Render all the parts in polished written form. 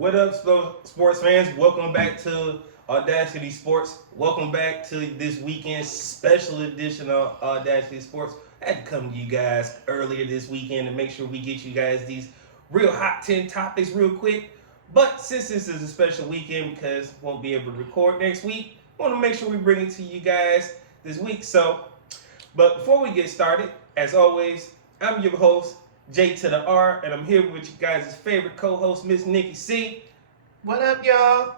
What up, sports fans? Welcome back to AwwDacity Sports. Welcome back to this weekend's special edition of AwwDacity Sports. I had to come to you guys earlier this weekend to make sure we get you guys these real hot 10 topics real quick. But since this is a special weekend because we won't be able to record next week, I want to make sure we bring it to you guys this week. But before we get started, as always, I'm your host, J2DaR, and I'm here with you guys' favorite co-host, Miss NikkiC. What up, y'all?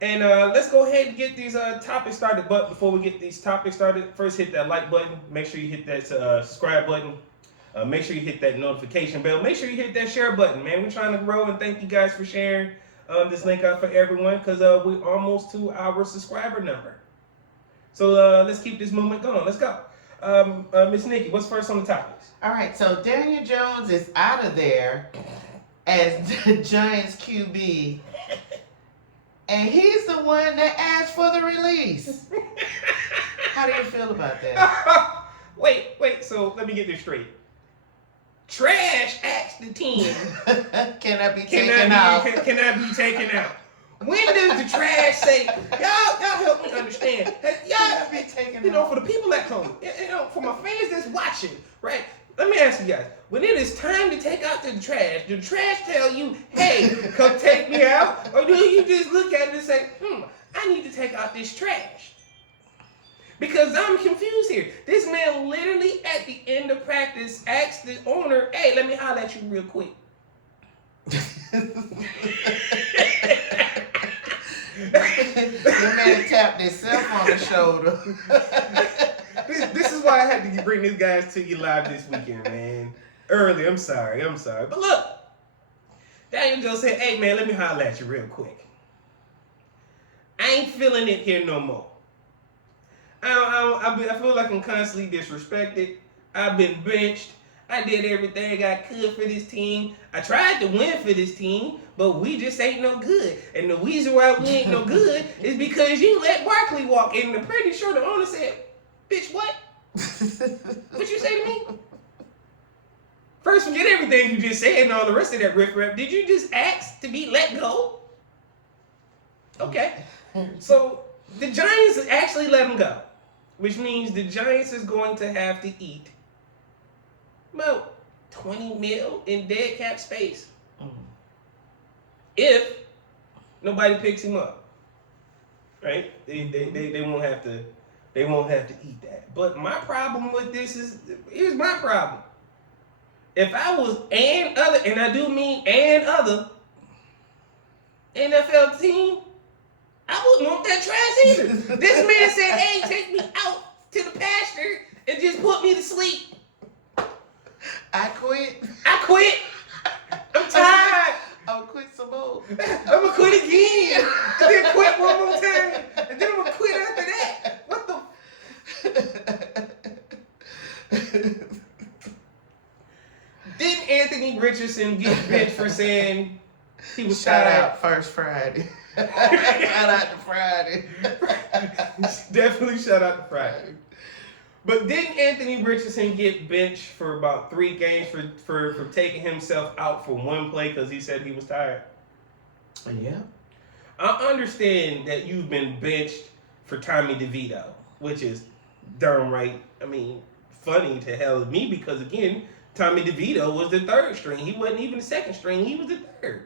And let's go ahead and get these topics started. But before we get these topics started, first hit that like button. Make sure you hit that subscribe button. Make sure you hit that notification bell. Make sure you hit that share button, man. We're trying to grow, and thank you guys for sharing this link out for everyone because we're almost to our subscriber number. So let's keep this movement going. Let's go. Miss Nikki, what's first on the topics? All right, so Daniel Jones is out of there as the Giants QB, and he's the one that asked for the release. How do you feel about that? Wait, so let me get this straight. Trash asked the team. Can I be taken out? Can I be taken out? When does the trash say, y'all help me understand? Y'all be taken out. For the people at home, for my fans that's watching, right? Let me ask you guys, when it is time to take out the trash tell you, hey, come take me out? Or do you just look at it and say, I need to take out this trash? Because I'm confused here. This man literally at the end of practice asked the owner, hey, let me holler at you real quick. The man tapped himself on the shoulder. This is why I had to bring these guys to you live this weekend, man. Early, I'm sorry. But look, Daniel Jones said, hey, man, let me holler at you real quick. I ain't feeling it here no more. I feel like I'm constantly disrespected. I've been benched. I did everything I could for this team. I tried to win for this team, but we just ain't no good. And the reason why we ain't no good is because you let Barkley walk in. And I'm pretty sure the owner said, bitch, what? What you say to me? First, forget everything you just said and all the rest of that riff-raff. Did you just ask to be let go? Okay. So the Giants actually let him go, which means the Giants is going to have to eat about $20 million in dead cap space if nobody picks him up. Right? They won't have to. They won't have to eat that. But my problem with this is, here's my problem. If I was and I do mean other NFL team, I wouldn't want that trash either. This man said, hey, take me out to the pasture and just put me to sleep. I quit. I'm tired. I'll quit some more. I'm going to quit again. And then quit one more time. And then I'm going to quit after that. What the? Didn't Anthony Richardson get benched for saying he was Shout tired? out First Friday. Shout out to Friday. Definitely shout out to Friday. But didn't Anthony Richardson get benched for about 3 games for taking himself out for one play because he said he was tired? Yeah. I understand that you've been benched for Tommy DeVito, which is downright, funny to hell of me because, again, Tommy DeVito was the 3rd string. He wasn't even the 2nd string. He was the 3rd,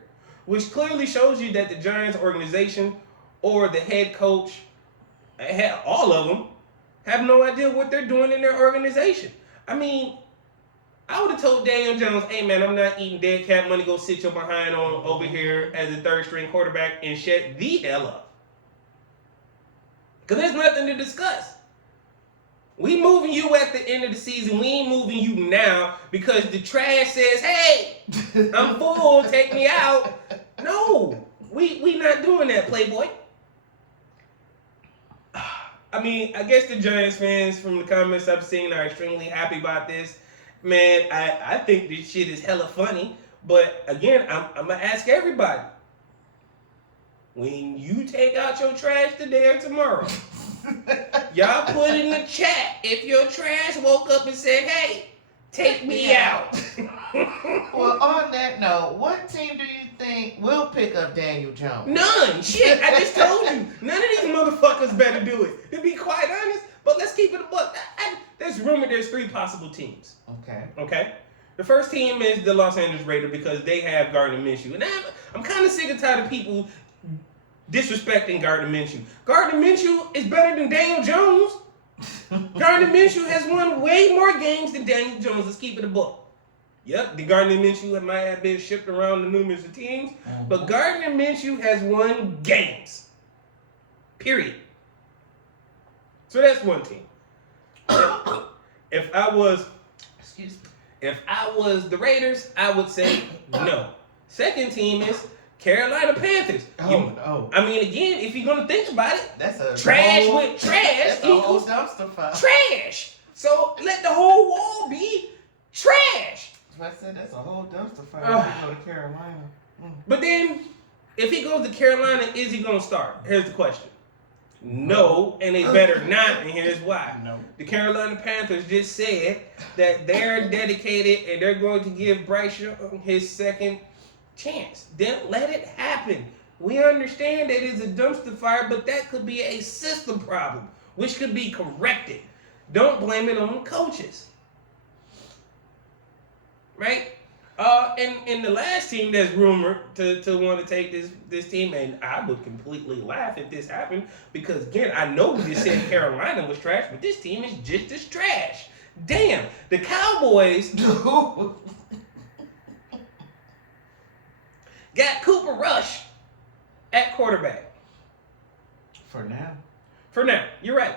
which clearly shows you that the Giants organization or the head coach, all of them, have no idea what they're doing in their organization. I would have told Daniel Jones, hey, man, I'm not eating dead cap money. Go sit your behind on over here as a 3rd string quarterback and shut the hell up. Because there's nothing to discuss. We moving you at the end of the season. We ain't moving you now because the trash says, hey, I'm full, take me out. No, we not doing that, Playboy. I guess the Giants fans from the comments I've seen are extremely happy about this. Man, I think this shit is hella funny. But again, I'm going to ask everybody. When you take out your trash today or tomorrow, y'all put in the chat if your trash woke up and said, hey, Take me out. Well, on that note, what team do you think will pick up Daniel Jones? None. Shit, I just told you. None of these motherfuckers better do it. To be quite honest, but let's keep it a buck. There's rumored there's 3 possible teams. Okay? The first team is the Los Angeles Raiders because they have Gardner Minshew. And I'm kind of sick and tired of people disrespecting Gardner Minshew. Gardner Minshew is better than Daniel Jones. Gardner Minshew has won way more games than Daniel Jones. Let's keep it a buck. Yep, the Gardner Minshew might have been shipped around to numerous teams, but Gardner Minshew has won games. Period. So that's one team. If I was the Raiders, I would say no. Second team is Carolina Panthers. I mean, again, if you're gonna think about it, that's a trash whole, with trash that's equals a whole dumpster fire. Trash. So let the whole wall be trash. I said that's a whole dumpster fire. If you go to Carolina. But then, if he goes to Carolina, is he gonna start? Here's the question. No, and they better not, and here's why. No. The Carolina Panthers just said that they're dedicated and they're going to give Bryce Young his second chance. Then let it happen. We understand that it's a dumpster fire, but that could be a system problem, which could be corrected. Don't blame it on the coaches. Right? And the last team that's rumored to want to take this team, and I would completely laugh if this happened, because again, I know we just said Carolina was trash, but this team is just as trash. Damn, the Cowboys got Cooper Rush at quarterback. For now, you're right.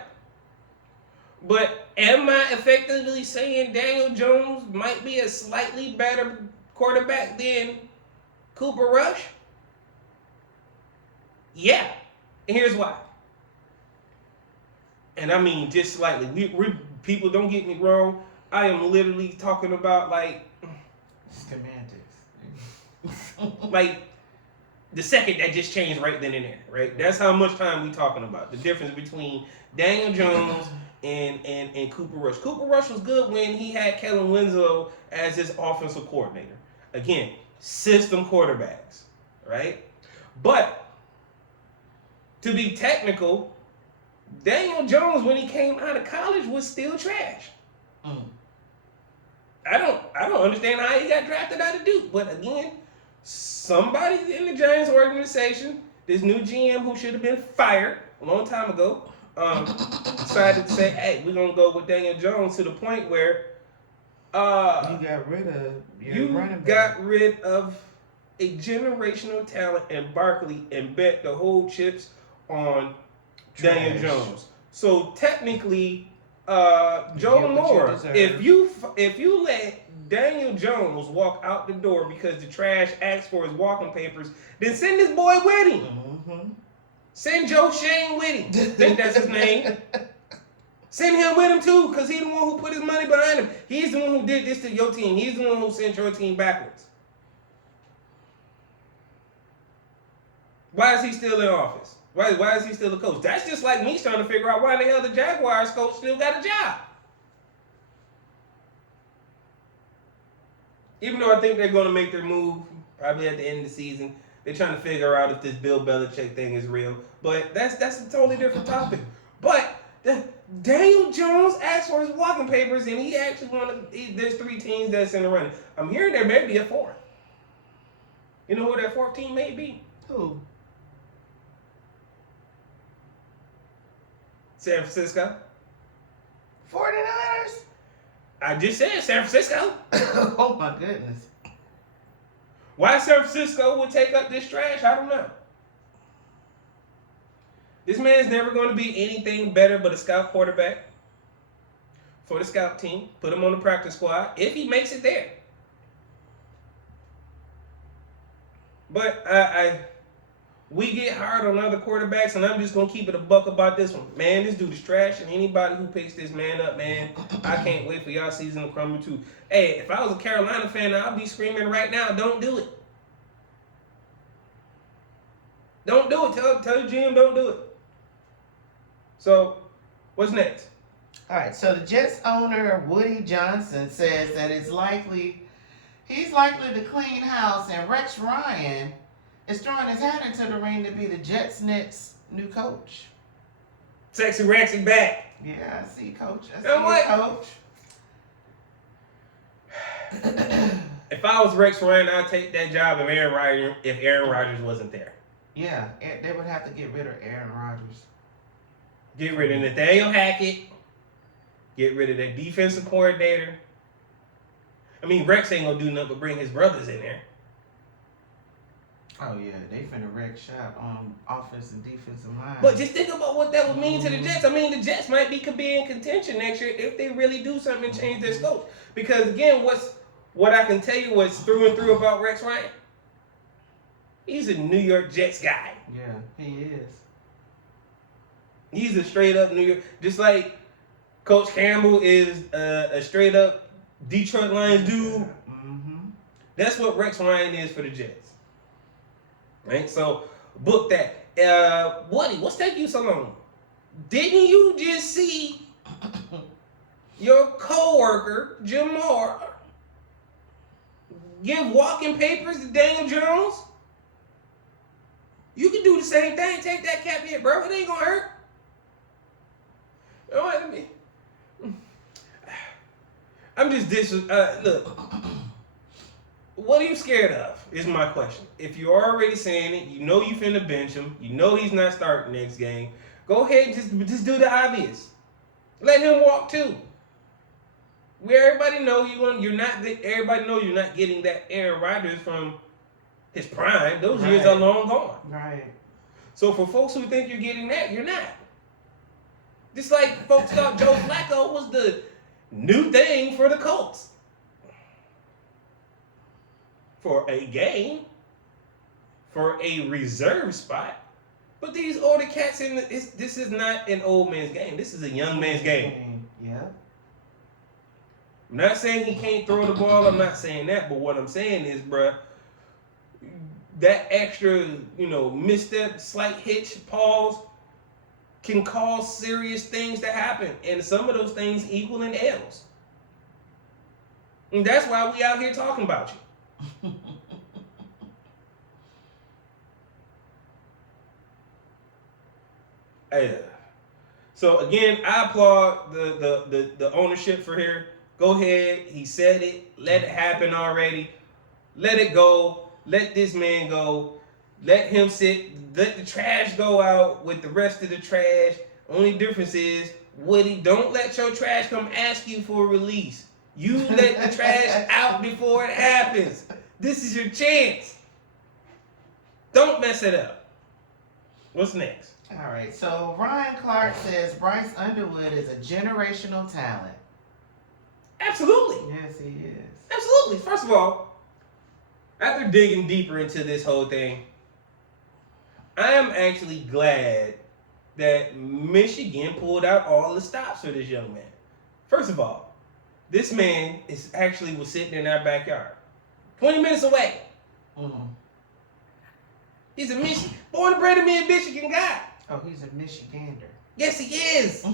But am I effectively saying Daniel Jones might be a slightly better quarterback than Cooper Rush? Yeah. And here's why. And I mean just slightly. We people, don't get me wrong. I am literally talking about like semantics. Like the second that just changed right then and there, right? That's how much time we talking about. The difference between Daniel Jones and Cooper Rush. Cooper Rush was good when he had Kellen Winslow as his offensive coordinator. Again, system quarterbacks, right? But to be technical, Daniel Jones, when he came out of college, was still trash. I don't understand how he got drafted out of Duke. But again, somebody in the Giants organization, this new GM who should have been fired a long time ago, decided to say, hey, we're going to go with Daniel Jones, to the point where you got rid of your running back. Got rid of a generational talent in Barkley and bet the whole chips on Daniel Jones. So technically, Joe Moore, if you let Daniel Jones walk out the door because the trash asked for his walking papers, then send this boy with him. Send Joe Shane with him. I think that's his name. Send him with him too, because he's the one who put his money behind him. He's the one who did this to your team. He's the one who sent your team backwards. Why is he still in office? Why is he still the coach? That's just like me trying to figure out why the hell the Jaguars coach still got a job. Even though I think they're going to make their move probably at the end of the season. They're trying to figure out if this Bill Belichick thing is real. But that's a totally different topic. But Daniel Jones asked for his walking papers, and he actually there's 3 teams that's in the running. I'm hearing there may be a 4th. You know who that 4th team may be? Who? San Francisco. 49ers? I just said San Francisco. Oh my goodness. Why San Francisco would take up this trash, I don't know. This man's never going to be anything better but a scout quarterback for the scout team. Put him on the practice squad if he makes it there. But we get hard on other quarterbacks, and I'm just going to keep it a buck about this one. Man, this dude is trash, and anybody who picks this man up, man, I can't wait for y'all season to crumble too. Hey, if I was a Carolina fan, I'd be screaming right now, don't do it. Don't do it. Tell the GM don't do it. So, what's next? All right, so the Jets owner, Woody Johnson, says that he's likely to clean house, and RexRyan is throwing his hat into the ring to be the Jets' next new coach. Sexy Rexy back. Yeah, I see, Coach. I see You know what? Coach. If I was RexRyan, I'd take that job if Aaron Rodgers wasn't there. Yeah, they would have to get rid of Aaron Rodgers. Get rid of Nathaniel Hackett. Get rid of that defensive coordinator. I mean, Rex ain't gonna do nothing but bring his brothers in there. Oh yeah, they finna wreck shop on offense and defensive line. But just think about what that would mean to the Jets. I mean, the Jets might could be in contention next year if they really do something and change their scope. Because again, what I can tell you what's through and through about RexRyan, he's a New York Jets guy. Yeah, he is. He's a straight up New York, just like Coach Campbell is a straight up Detroit Lions dude. Mm-hmm. That's what RexRyan is for the Jets. Right? So book that. Woody, what's taking you so long? Didn't you just see your coworker, Jamar, give walking papers to Daniel Jones? You can do the same thing. Take that cap hit, bro. It ain't gonna hurt. You know what I mean? I'm just look. What are you scared of? Is my question. If you're already saying it, you know you finna bench him. You know he's not starting next game. Go ahead, just do the obvious. Let him walk too. Everybody know you're not getting that Aaron Rodgers from his prime. Those years are long gone. Right. So for folks who think you're getting that, you're not. Just like folks thought Joe Flacco was the new thing for the Colts. For a game, for a reserve spot. But these older cats, this is not an old man's game. This is a young man's game. Yeah. I'm not saying he can't throw the ball. I'm not saying that. But what I'm saying is, bruh, that extra, misstep, slight hitch, pause, can cause serious things to happen. And some of those things equal in L's. And that's why we out here talking about you. Yeah. So again, I applaud the ownership for here. Go ahead. He said it. Let it happen already. Let it go. Let this man go. Let him sit. Let the trash go out with the rest of the trash. Only difference is, Woody, don't let your trash come ask you for a release. You let the trash out before it happens. This is your chance. Don't mess it up. What's next? All right. So Ryan Clark says Bryce Underwood is a generational talent. Absolutely. Yes, he is. Absolutely. First of all, after digging deeper into this whole thing, I am actually glad that Michigan pulled out all the stops for this young man. First of all, this man was sitting in our backyard, 20 minutes away. Mm-hmm. He's a born and bred in Michigan guy. Oh, he's a Michigander. Yes, he is.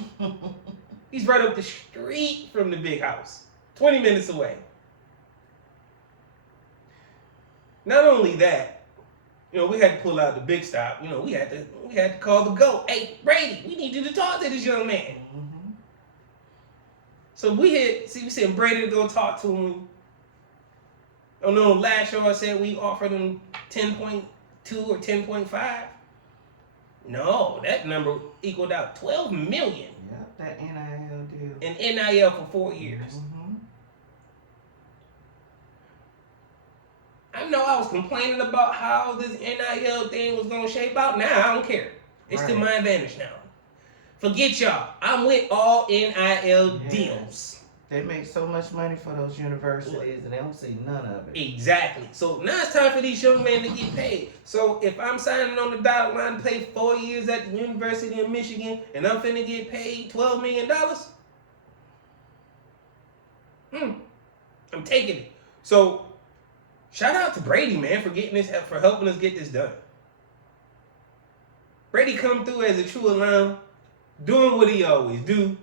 He's right up the street from the big house, 20 minutes away. Not only that, we had to pull out the big stop. We had to call the GOAT. Hey, Brady, we need you to talk to this young man. Mm-hmm. So we sent Brady to go talk to him. Oh no, last show I said we offered him 10.2 or 10.5. No, that number equaled out $12 million. Yeah, that NIL deal. An NIL for 4 years. Mm-hmm. I know I was complaining about how this NIL thing was going to shape out. Now I don't care. It's to my advantage now. Forget y'all. I'm with all NIL deals. They make so much money for those universities and they don't see none of it. Exactly. So now it's time for these young men to get paid. So if I'm signing on the dotted line to play 4 years at the University of Michigan and I'm finna get paid $12 million, I'm taking it. So shout out to Brady, man, for helping us get this done. Brady come through as a true alum, doing what he always do.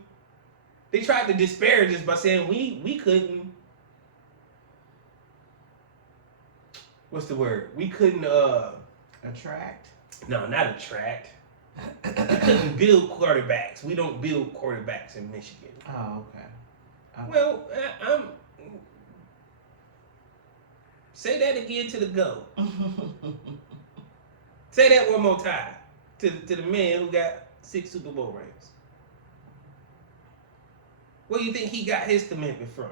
They tried to disparage us by saying we couldn't. What's the word? We couldn't attract. No, not attract. We couldn't build quarterbacks. We don't build quarterbacks in Michigan. Oh, okay. Well, I'm. Say that again to the go. Say that one more time to the man who got 6 Super Bowl rings. Where do you think he got his commitment from?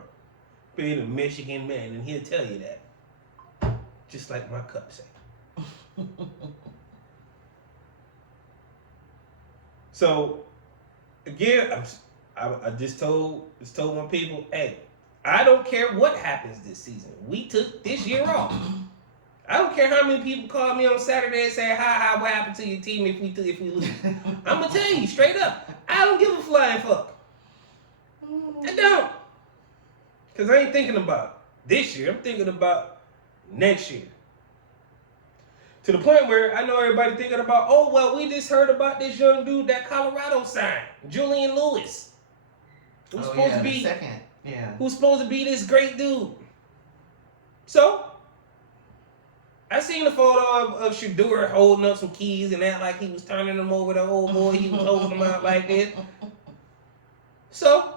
Being a Michigan man, and he'll tell you that. Just like my cup say. So, again, I just told my people, hey, I don't care what happens this season. We took this year off. I don't care how many people call me on Saturday and say, hi, what happened to your team if we lose? I'm going to tell you straight up, I don't give a flying fuck. I don't. Because I ain't thinking about this year. I'm thinking about next year. To the point where I know everybody thinking about, oh, well, we just heard about this young dude that Colorado signed, Julian Lewis. Who's supposed to be this great dude. So, I seen a photo of Shedeur holding up some keys and act like he was turning them over to old boy. He was holding them out like this. So,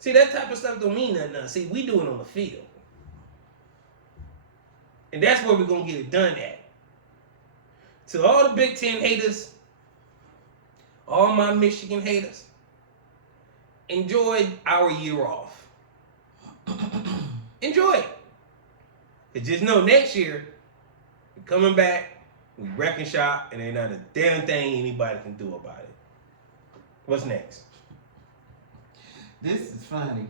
see, that type of stuff don't mean nothing now. See, we do it on the field. And that's where we're going to get it done at. To all the Big Ten haters, all my Michigan haters, enjoy our year off. Enjoy it. But just know next year, we're coming back, we wrecking shop, and ain't not a damn thing anybody can do about it. What's next? This is funny.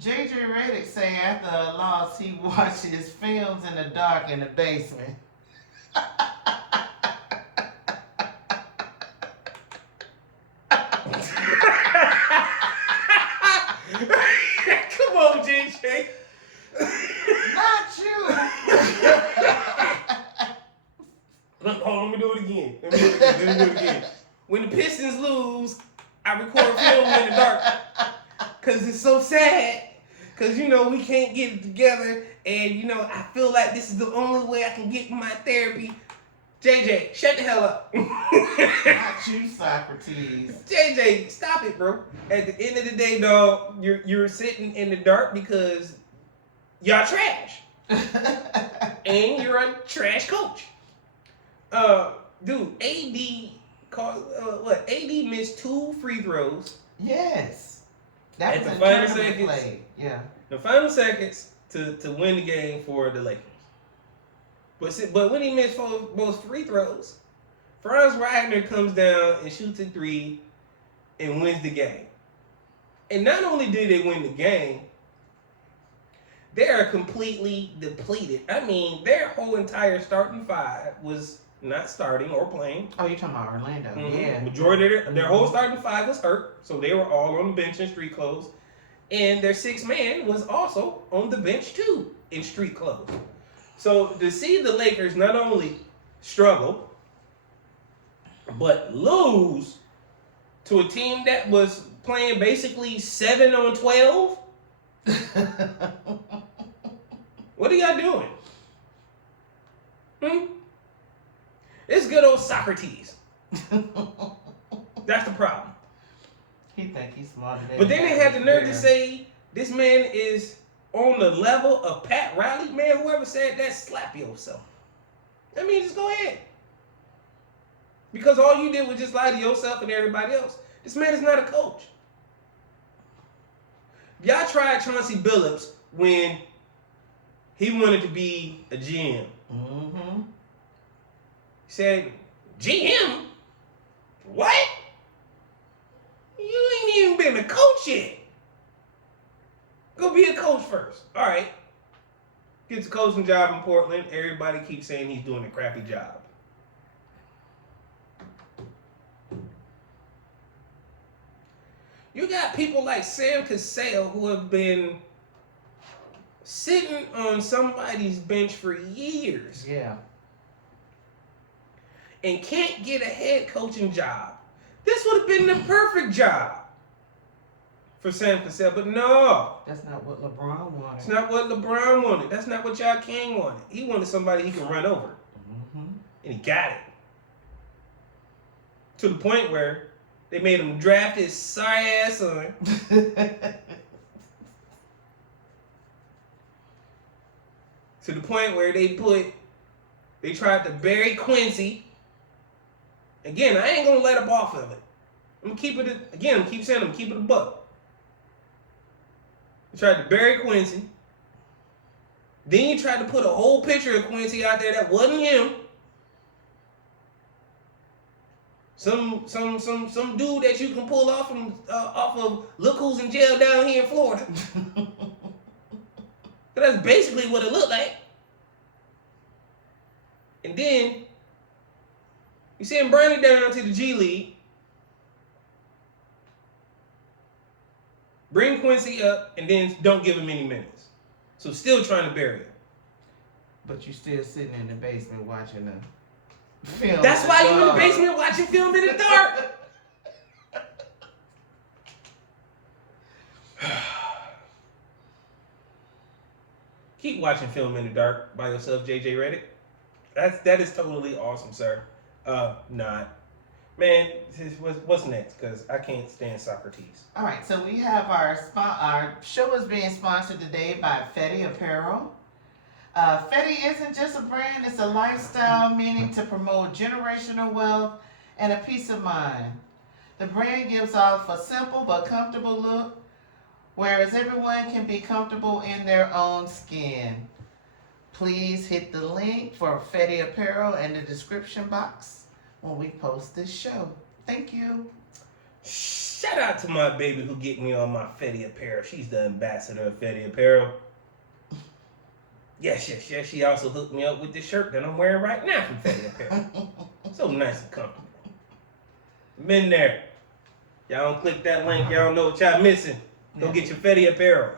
J.J. Redick say after a loss, he watches films in the dark in the basement. Come on, J.J. Not you. Hold on, let me do it again. When the Pistons lose, I record film in the dark. Because it's so sad. Because, we can't get it together. And, I feel like this is the only way I can get my therapy. JJ, shut the hell up. Not you, Socrates. JJ, stop it, bro. At the end of the day, dog, you're sitting in the dark because y'all trash. And you're a trash coach. Dude, AD missed 2 free throws. Yes. That was the a final tournament seconds. play. Yeah. The final seconds to win the game for the Lakers. But when he missed both free throws, Franz Wagner comes down and shoots a 3 and wins the game. And not only did they win the game, they are completely depleted. I mean, their whole entire starting 5 was not starting or playing. Oh, you're talking about Orlando. Mm-hmm. Yeah. Majority of their whole starting 5 was hurt, so they were all on the bench in street clothes. And their 6th man was also on the bench too in street clothes. So to see the Lakers not only struggle, but lose to a team that was playing basically 7 on 12. What are y'all doing? It's good old Socrates. That's the problem. He think he's smarter than But then they had the nerve to say this man is on the level of Pat Riley. Man, whoever said that, slap yourself. I mean, just go ahead. Because all you did was just lie to yourself and everybody else. This man is not a coach. Y'all tried Chauncey Billups when he wanted to be a GM. Mm-hmm. He said, GM? What? You ain't even been a coach yet. Go be a coach first. All right. Gets a coaching job in Portland. Everybody keeps saying he's doing a crappy job. You got people like Sam Cassell who have been sitting on somebody's bench for years. Yeah. And can't get a head coaching job This would have been the perfect job for Sam Cassell, but no. That's not what LeBron wanted. It's not what LeBron wanted. That's not what y'all King wanted. He wanted somebody he could run over. Mm-hmm. And he got it. To the point where they made him draft his sorry ass son. To the point where they tried to bury Quincy. Again, I ain't gonna let up off of it. I'm gonna keep it, again, I'm keep saying I'm keeping it a buck. They tried to bury Quincy. Then you tried to put a whole picture of Quincy out there that wasn't him. Some dude that you can pull off of Look Who's in Jail down here in Florida. So that's basically what it looked like. And then you see him burn it down to the G League. Bring Quincy up and then don't give him any minutes. So still trying to bury him. But you still sitting in the basement watching the film. That's why you in the basement watching film in the dark. Keep watching film in the dark by yourself, JJ Reddick. That is totally awesome, sir. Not. Man, what's next? Because I can't stand Socrates. All right, so we have our show is being sponsored today by Fetty Apparel. Fetty isn't just a brand, it's a lifestyle, meaning to promote generational wealth and a peace of mind. The brand gives off a simple but comfortable look, whereas everyone can be comfortable in their own skin. Please hit the link for Fetty Apparel in the description box when we post this show. Thank you. Shout out to my baby who get me on my Fetty Apparel. She's the ambassador of Fetty Apparel. Yes. She also hooked me up with this shirt that I'm wearing right now from Fetty Apparel. So nice and comfortable. Been there. Y'all don't click that link. Y'all don't know what y'all missing. Go get your Fetty Apparel.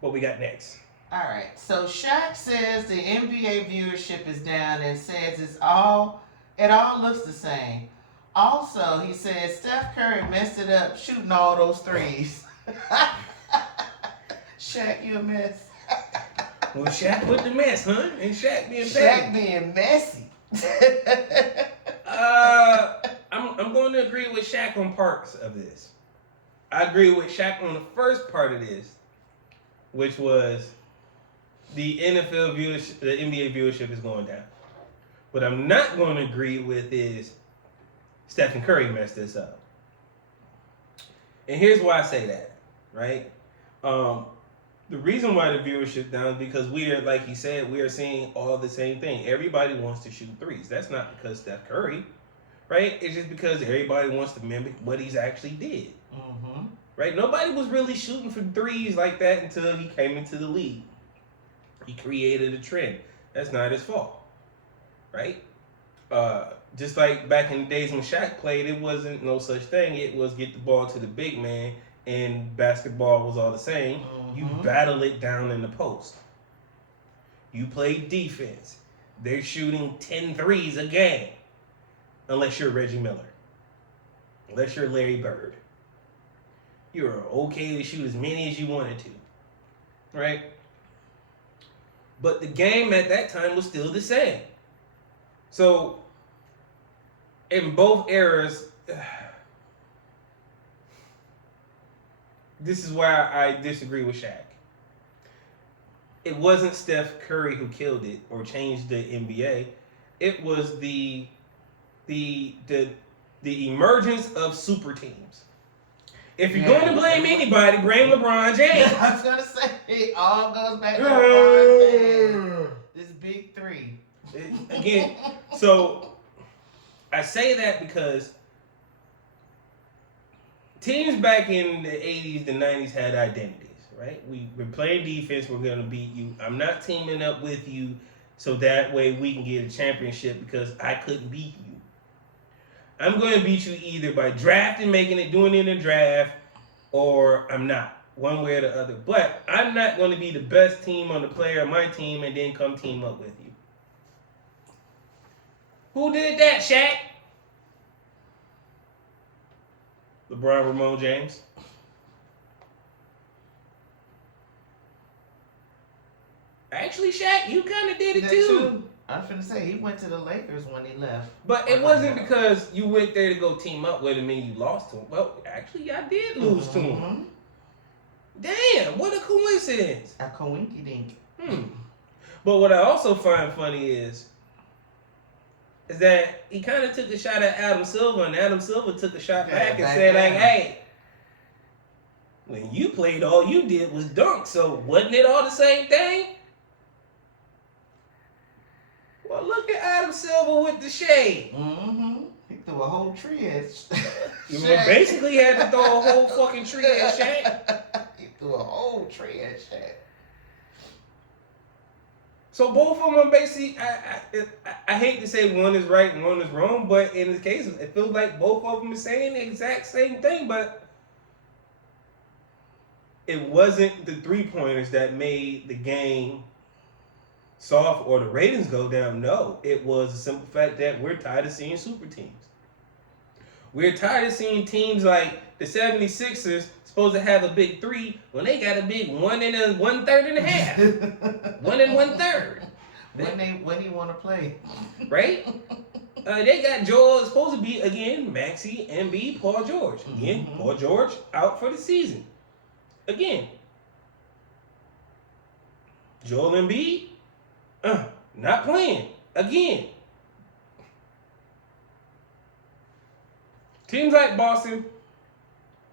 What we got next? All right. So Shaq says the NBA viewership is down and says it all looks the same. Also, he says Steph Curry messed it up shooting all those threes. Shaq, you a mess. Well, Shaq with the mess, huh? And Shaq being Shaq being messy. I'm going to agree with Shaq on parts of this. I agree with Shaq on the first part of this, which was the NFL viewership, the NBA viewership is going down. What I'm not going to agree with is Stephen Curry messed this up. And here's why I say that, right? The reason why the viewership down is because we are, like he said, we are seeing all the same thing. Everybody wants to shoot threes. That's not because Steph Curry, right? It's just because everybody wants to mimic what he's actually did. Mm-hmm. Right? Nobody was really shooting for threes like that until he came into the league. He created a trend. That's not his fault. Right? Just like back in the days when Shaq played, it wasn't no such thing. It was get the ball to the big man, and basketball was all the same. Mm-hmm. You battle it down in the post. You play defense. They're shooting 10 threes a game. Unless you're Reggie Miller. Unless you're Larry Bird. You're okay to shoot as many as you wanted to. Right? But the game at that time was still the same. So, in both eras, this is why I disagree with Shaq. It wasn't Steph Curry who killed it or changed the NBA. It was the emergence of super teams. If you're going to blame anybody, blame LeBron James. I was going to say, it all goes back to LeBron James. This big three. Again, so I say that because teams back in the 80s, the 90s had identities, right? We're playing defense, we're going to beat you. I'm not teaming up with you so that way we can get a championship because I couldn't beat you. I'm going to beat you either by drafting, doing it in the draft, or I'm not. One way or the other. But I'm not going to be the best team on the player on my team and then come team up with you. Who did that, Shaq? LeBron, Ramon James. Actually, Shaq, you kind of did it too. I was finna say, he went to the Lakers when he left. But it wasn't because you went there to go team up with him and you lost to him. Well, actually, y'all did lose to him. Damn, what a coincidence. A coinky-dink. But what I also find funny is that he kind of took a shot at Adam Silver, and Adam Silver took a shot back and said, like, hey, when you played, all you did was dunk, so wasn't it all the same thing? Well, look at Adam Silver with the shade. He threw a whole tree at You basically had to throw a whole fucking tree at Shaq. He threw a whole tree at Shaq. So both of them are basically, I hate to say one is right and one is wrong, but in this case, it feels like both of them are saying the exact same thing, but it wasn't the 3-pointers that made the game soft or the ratings go down. No, it was the simple fact that we're tired of seeing super teams. We're tired of seeing teams like the 76ers supposed to have a big 3 when they got a big 1 and a 1/3 and a half. 1 and 1/3. When do you want to play? Right? They got Joel, supposed to be, again, Maxey, Embiid, Paul George. Again, Paul George out for the season. Again. Joel Embiid, not playing. Again. Teams like Boston,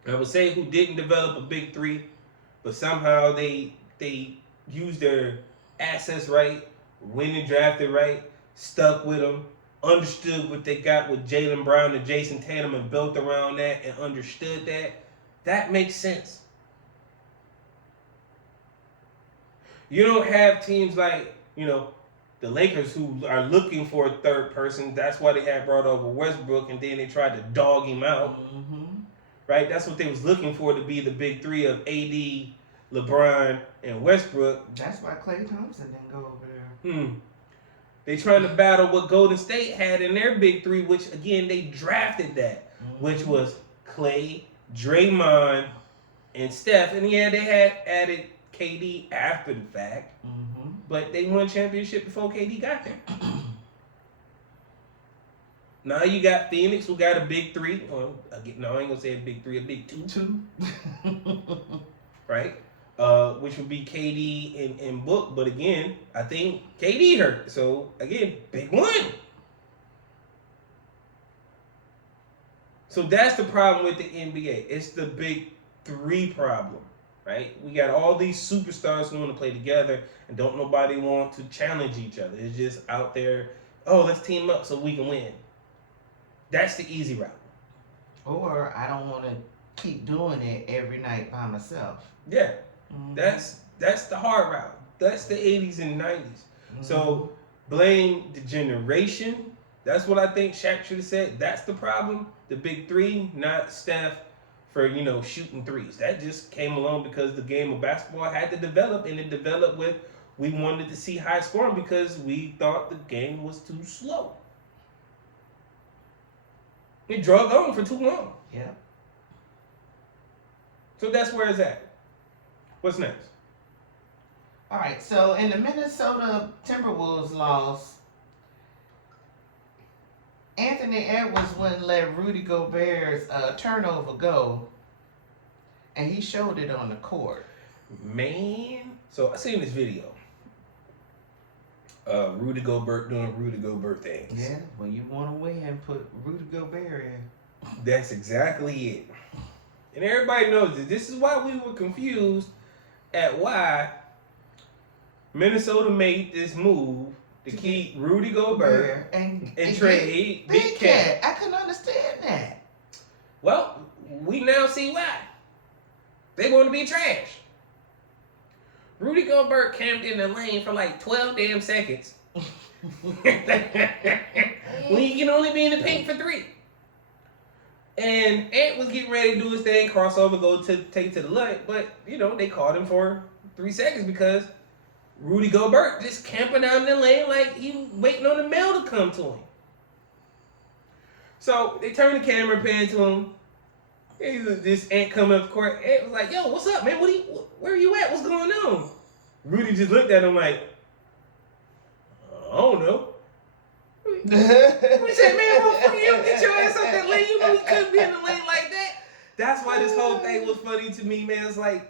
I would say, who didn't develop a big 3, but somehow they used their assets right, went and drafted right, stuck with them, understood what they got with Jaylen Brown and Jason Tatum and built around that and understood that. That makes sense. You don't have teams like, the Lakers who are looking for a third person. That's why they had brought over Westbrook, and then they tried to dog him out. Right? That's what they was looking for, to be the big 3 of AD, LeBron, and Westbrook. That's why Klay Thompson didn't go over there. They trying to battle what Golden State had in their big 3, which, again, they drafted that, which was Klay, Draymond, and Steph. And yeah, they had added KD after the fact. But they won championship before KD got there. Now you got Phoenix, who got a big 3. Or, no, I ain't gonna say a big 3, a big 2. Right? Which would be KD and Book. But again, I think KD hurt. So again, big 1. So that's the problem with the NBA. It's the big 3 problem. Right? We got all these superstars who want to play together, and don't nobody want to challenge each other. It's just out there, let's team up so we can win. That's the easy route. Or I don't want to keep doing it every night by myself. Yeah. That's the hard route. That's the 80s and 90s. So blame the generation. That's what I think Shaq should have said. That's the problem. The big 3, not Steph, for, shooting 3s. That just came along because the game of basketball had to develop, and it developed with, we wanted to see high scoring because we thought the game was too slow. It drug on for too long. Yeah. So that's where it's at. What's next? All right, so in the Minnesota Timberwolves loss, Anthony Edwards wouldn't let Rudy Gobert's turnover go, and he showed it on the court. Man, so I seen this video. Rudy Gobert doing Rudy Gobert things. Yeah, when you want to win, put Rudy Gobert in. That's exactly it. And everybody knows that this is why we were confused at why Minnesota made this move to keep Rudy Gobert and trade Big Cat. I couldn't understand that. Well, we now see why. They want to be trash. Rudy Gobert camped in the lane for like 12 damn seconds. When he can only be in the paint for 3. And Ant was getting ready to do his thing, crossover, take it to the line. But, they called him for 3 seconds because Rudy Gobert just camping out in the lane like he waiting on the mail to come to him. So they turn the camera, pan to him, This Ant coming up court. Ant was like, "Yo, what's up, man? Where are you at? What's going on?" Rudy just looked at him like, "I don't know." We said, "Man, motherfucker, you don't get your ass up that lane. You know you couldn't be in the lane like that." That's why this whole thing was funny to me, man. It's like,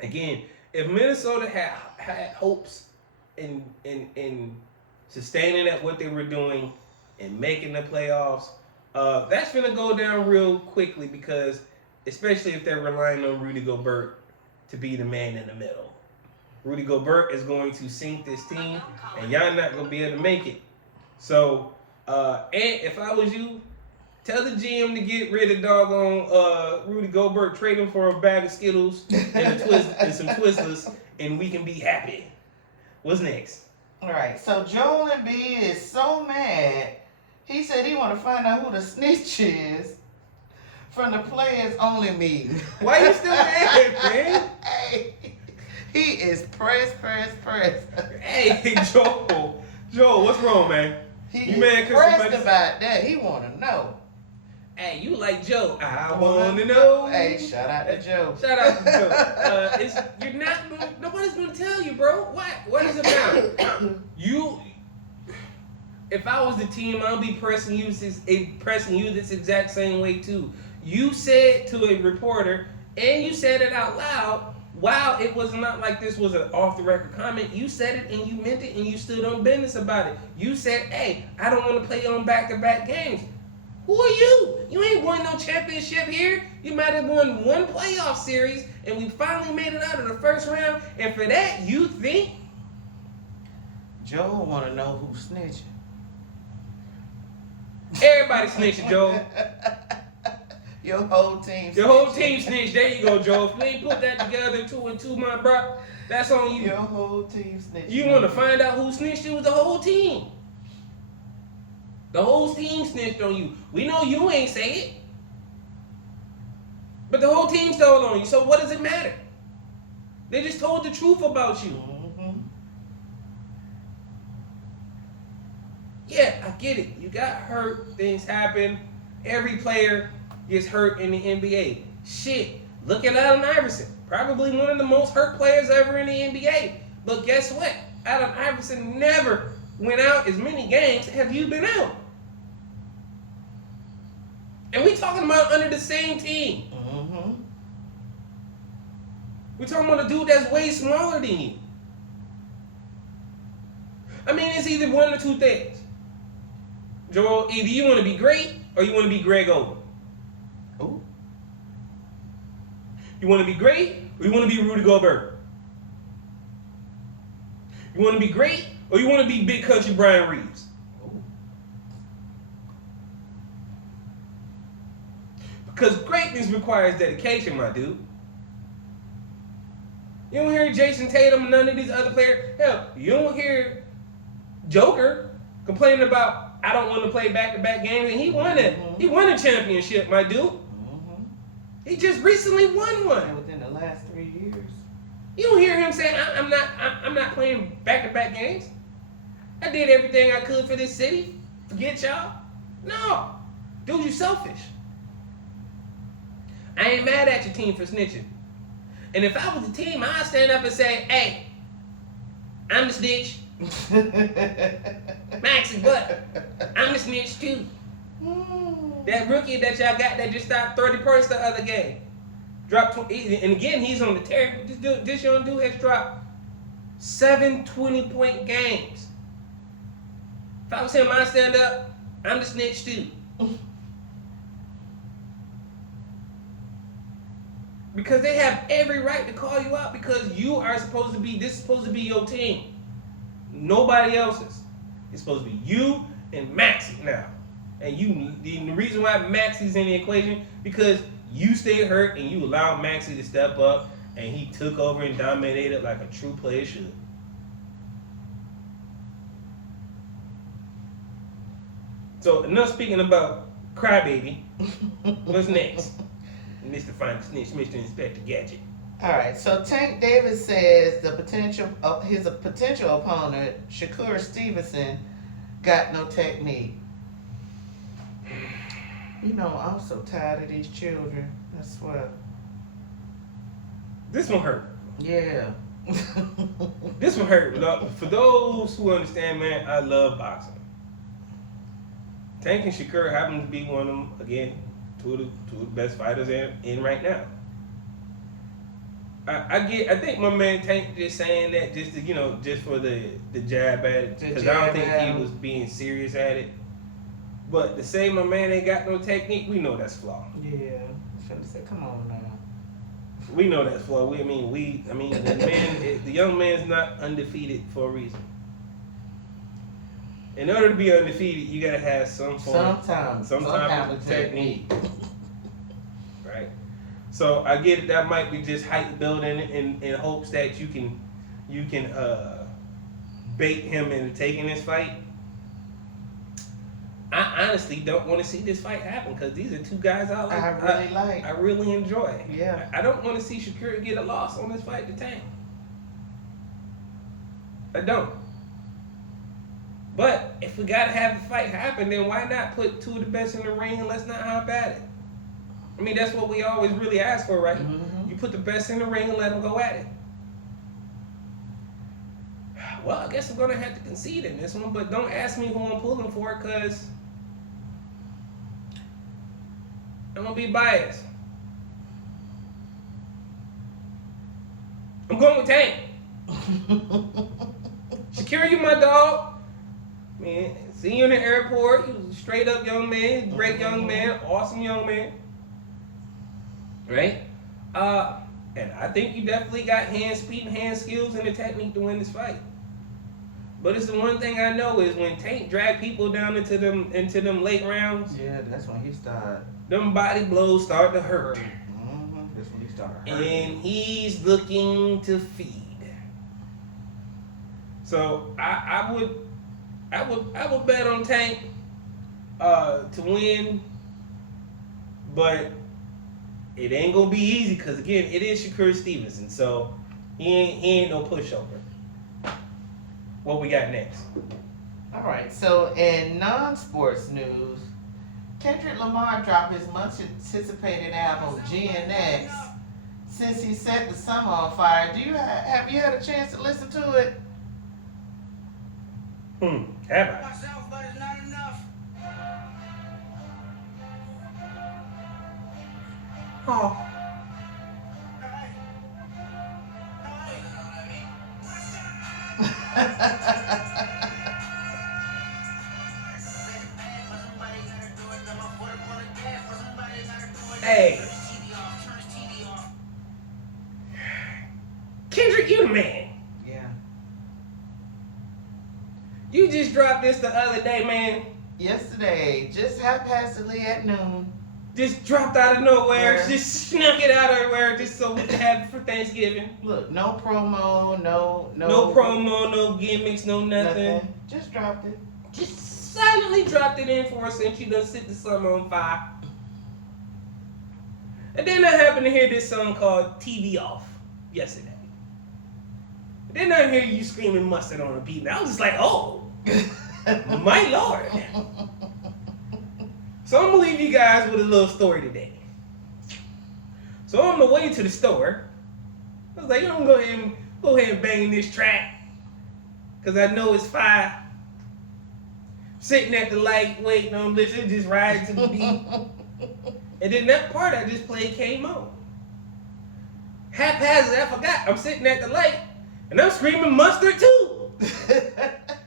again, if Minnesota had hopes in sustaining at what they were doing and making the playoffs, that's gonna go down real quickly because, especially if they're relying on Rudy Gobert to be the man in the middle. Rudy Gobert is going to sink this team, and y'all not gonna be able to make it. So, and if I was you, tell the GM to get rid of doggone Rudy Gobert, trade him for a bag of Skittles and some Twizzlers, and we can be happy. What's next? All right, so Joel Embiid is so mad. He said he want to find out who the snitch is from the players only meeting. Why you still mad, man? Hey, he is pressed. Hey, Joel, what's wrong, man? He you mad is pressed about that. He want to know. Hey, you like Joe? I want to know. Hey, shout out to Joe. Shout out to Joe. Nobody's gonna tell you, bro. What is it about? If I was the team, I'll be pressing you this exact same way too. You said to a reporter, and you said it out loud. Wow, it was not like this was an off-the-record comment. You said it and you meant it and you stood on business about it. You said, hey, I don't want to play on back-to-back games. Who are you? You ain't won no championship here. You might have won one playoff series and we finally made it out of the first round. And for that, you think? Joe want to know who's snitching. Everybody snitching, Joe. Your whole team. Your whole team snitched. There you go, Joe. If you ain't put that together 2 and 2, my bro, that's on you. Your whole team snitched. You want to find out who snitched? It was the whole team. The whole team snitched on you. We know you ain't say it. But the whole team stole on you. So what does it matter? They just told the truth about you. Mm-hmm. Yeah, I get it. You got hurt. Things happen. Every player gets hurt in the NBA. Shit. Look at Allen Iverson. Probably one of the most hurt players ever in the NBA. But guess what? Allen Iverson never went out as many games have you been out. And we talking about under the same team. Mm-hmm. We talking about a dude that's way smaller than you. I mean, it's either one or two things. Joel, either you want to be great or you want to be Greg Oden. Ooh. You want to be great or you want to be Rudy Gobert? You want to be great or you want to be Big Country Brian Reeves? Because greatness requires dedication, my dude. You don't hear Jason Tatum and none of these other players. Hell, you don't hear Joker complaining about, I don't want to play back-to-back games, and he won it. He won a championship, my dude. Mm-hmm. He just recently won one. And within the last 3 years. You don't hear him saying, I'm not playing back-to-back games. I did everything I could for this city. Forget y'all. No. Dude, you selfish. I ain't mad at your team for snitching. And if I was the team, I'd stand up and say, hey, I'm the snitch. Maxie, but I'm the snitch too. That rookie that y'all got that just stopped 30 points the other game. Dropped, and again, he's on the tear. This young dude has dropped 7 20-point games. If I was him, I'd stand up, I'm the snitch too. Because they have every right to call you out because you are supposed to be, this is supposed to be your team. Nobody else's. It's supposed to be you and Maxie now. And the reason why Maxie's in the equation, because you stayed hurt and you allowed Maxie to step up and he took over and dominated like a true player should. So enough speaking about Crybaby. What's next? Mr. Final Snitch, Mr. Inspector Gadget. All right, so Tank Davis says his potential opponent, Shakur Stevenson, got no technique. You know, I'm so tired of these children. I swear. This one hurt. Yeah. This one hurt. For those who understand, man, I love boxing. Tank and Shakur happen to be one of them, again, two of the best fighters in right now. I think my man Tank just saying that just to, just for the jab at it, because I don't think he was being serious at it. But to say my man ain't got no technique, we know that's flawed. Yeah, should have said, come on now. We know that's flawed. The young man's not undefeated for a reason. In order to be undefeated, you gotta have some type of technique. Right? So I get it, that might be just hype building in hopes that you can bait him into taking this fight. I honestly don't want to see this fight happen because these are two guys I really enjoy. Yeah. I don't want to see Shakur get a loss on this fight to Tank. I don't. But if we gotta have the fight happen, then why not put two of the best in the ring and let's not hop at it? I mean, that's what we always really ask for, right? Mm-hmm. You put the best in the ring and let them go at it. Well, I guess I'm gonna have to concede in this one, but don't ask me who I'm pulling for, cause I'm gonna be biased. I'm going with Tank. Shakur, you my dog. Man, see you in the airport. You was a straight up young man, great young man, awesome young man. Right? And I think you definitely got speed and hand skills and the technique to win this fight. But it's the one thing I know is when Tank drag people down into them late rounds. Yeah, that's when he started. Them body blows start to hurt. Mm-hmm. That's when he started hurting. And he's looking to feed. So I would bet on Tank to win, but it ain't gonna be easy because again it is Shakur Stevenson, so he ain't no pushover. What we got next? All right, so in non-sports news, Kendrick Lamar dropped his much-anticipated album GNX. Since he set the summer on fire, have you had a chance to listen to it? Have I? Myself, but it's not enough. Oh. Hey. Kendrick, you the man. Yeah. You just dropped this the other day, man. Yesterday, just haphazardly at noon. Just dropped out of nowhere. Yeah. Just snuck it out of nowhere just so we could have it for Thanksgiving. Look, no promo, no promo, no gimmicks, no nothing. Just dropped it. Just silently dropped it in for us since you done set the summer on fire. And then I happened to hear this song called TV Off yesterday. And then I hear you screaming mustard on a beat, and I was just like, oh, my Lord. So I'm gonna leave you guys with a little story today. So on the way to the store, I was like, I'm gonna go ahead and bang this track, cause I know it's fire. Sitting at the light, waiting on this, just riding to the beat. And then that part I just played came on. Haphazard, I forgot. I'm sitting at the light, and I'm screaming mustard too.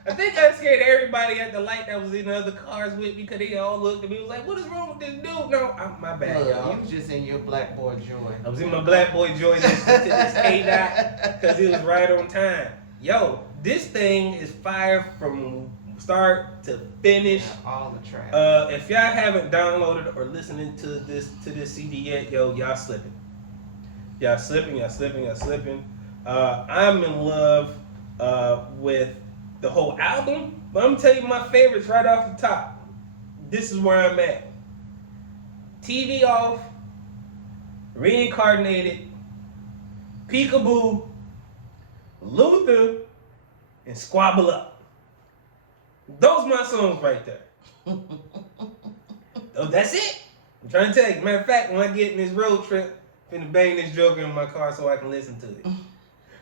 I think I scared everybody at the light that was in the other cars with me because they all looked at me and was like, what is wrong with this dude? No, my bad, y'all. You was just in your black boy joy. I was in my black boy joy listening to this K-Dot because it was right on time. Yo, this thing is fire from start to finish. Yeah, all the tracks. If y'all haven't downloaded or listening to this CD yet, yo, y'all slipping. Y'all slipping. I'm in love with the whole album, but I'm gonna tell you my favorites right off the top. This is where I'm at. TV Off, Reincarnated, Peekaboo, Luther, and Squabble Up. Those my songs right there. Oh, that's it. I'm trying to tell you. Matter of fact, when I get in this road trip, I'm finna bang this Joker in my car so I can listen to it.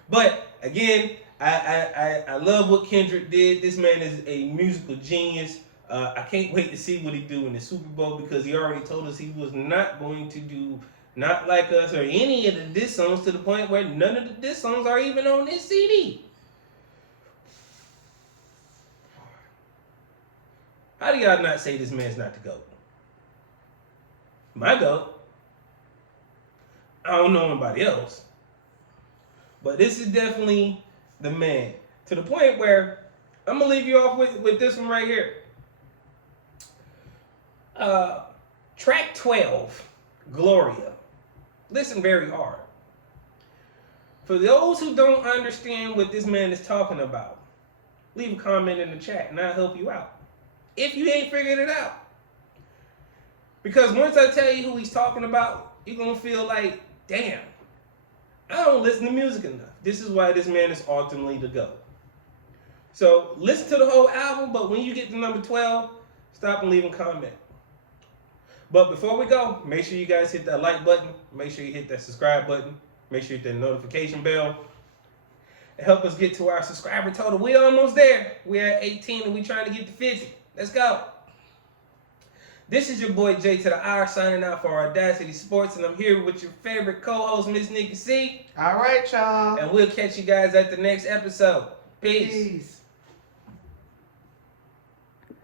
But again, I love what Kendrick did. This man is a musical genius. I can't wait to see what he do in the Super Bowl because he already told us he was not going to do Not Like Us or any of the diss songs to the point where none of the diss songs are even on this CD. How do y'all not say this man's not the GOAT? My GOAT. I don't know anybody else. But this is definitely the man. To the point where I'm going to leave you off with this one right here. Track 12, Gloria. Listen very hard. For those who don't understand what this man is talking about, leave a comment in the chat and I'll help you out. If you ain't figured it out. Because once I tell you who he's talking about, you're going to feel like, damn, I don't listen to music enough. This is why this man is ultimately the GOAT. So listen to the whole album, but when you get to number 12, stop and leave a comment. But before we go, make sure you guys hit that like button. Make sure you hit that subscribe button. Make sure you hit that notification bell. And help us get to our subscriber total. We almost there. We're at 18 and we're trying to get to 50. Let's go. This is your boy J2DaR signing out for AwwDacity Sports, and I'm here with your favorite co-host, Miss NikkiC. All right, y'all. And we'll catch you guys at the next episode. Peace.